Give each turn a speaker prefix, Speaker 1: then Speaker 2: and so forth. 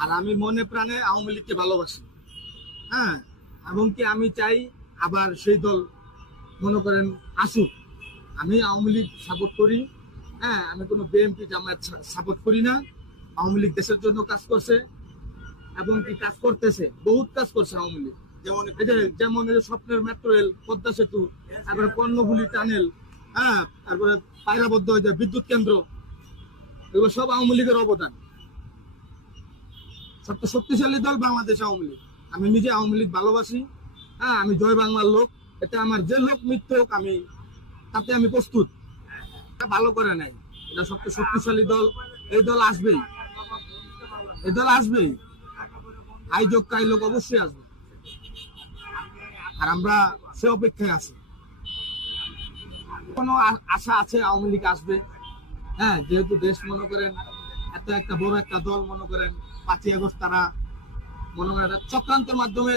Speaker 1: আর আমি মনে প্রাণে আওয়ামী লীগকে ভালোবাসি। হ্যাঁ এবং কি আমি চাই আবার সেই দল মনে করেন আসুক। আমি আওয়ামী লীগ সাপোর্ট করি। হ্যাঁ আমি কোনো বিএনপি জামায়াত সাপোর্ট করি না। আওয়ামী লীগ দেশের জন্য কাজ করছে এবং কি কাজ করতেছে বহুত কাজ করছে আওয়ামী লীগ।
Speaker 2: যেমন
Speaker 1: এই যে যেমন এই যে স্বপ্নের মেট্রো রেল পদ্মা সেতু তারপরে কর্ণফুলি টানেল হ্যাঁ তারপরে পায়রাবদ্ধ ওই যে বিদ্যুৎ কেন্দ্র এগুলো সব আওয়ামী লীগের অবদান। সবচেয়ে শক্তিশালী দল বাংলাদেশ আওয়ামী লীগ। আমি নিজে আওয়ামী লীগ ভালোবাসি। হ্যাঁ আমি জয় বাংলার লোক। এটা আমার যে লোক মৃত্যু হোক, আমি, তাতে আমি প্রস্তুত। ভালো করে নাই। এটা সবচেয়ে শক্তিশালী দল। এই দল আসবেই। এই দল আসবেই। আইযোগ কাইলোক অবশ্যই আসবে। আর আমরা সে অপেক্ষায় আছি। কোনো আশা আছে আওয়ামী লীগ আসবে? হ্যাঁ যেহেতু দেশ মনে করেন এত একটা বড় একটা দল মনে করেন পাঁচই আগস্ট তারা মনে করেন চক্রান্তের মাধ্যমে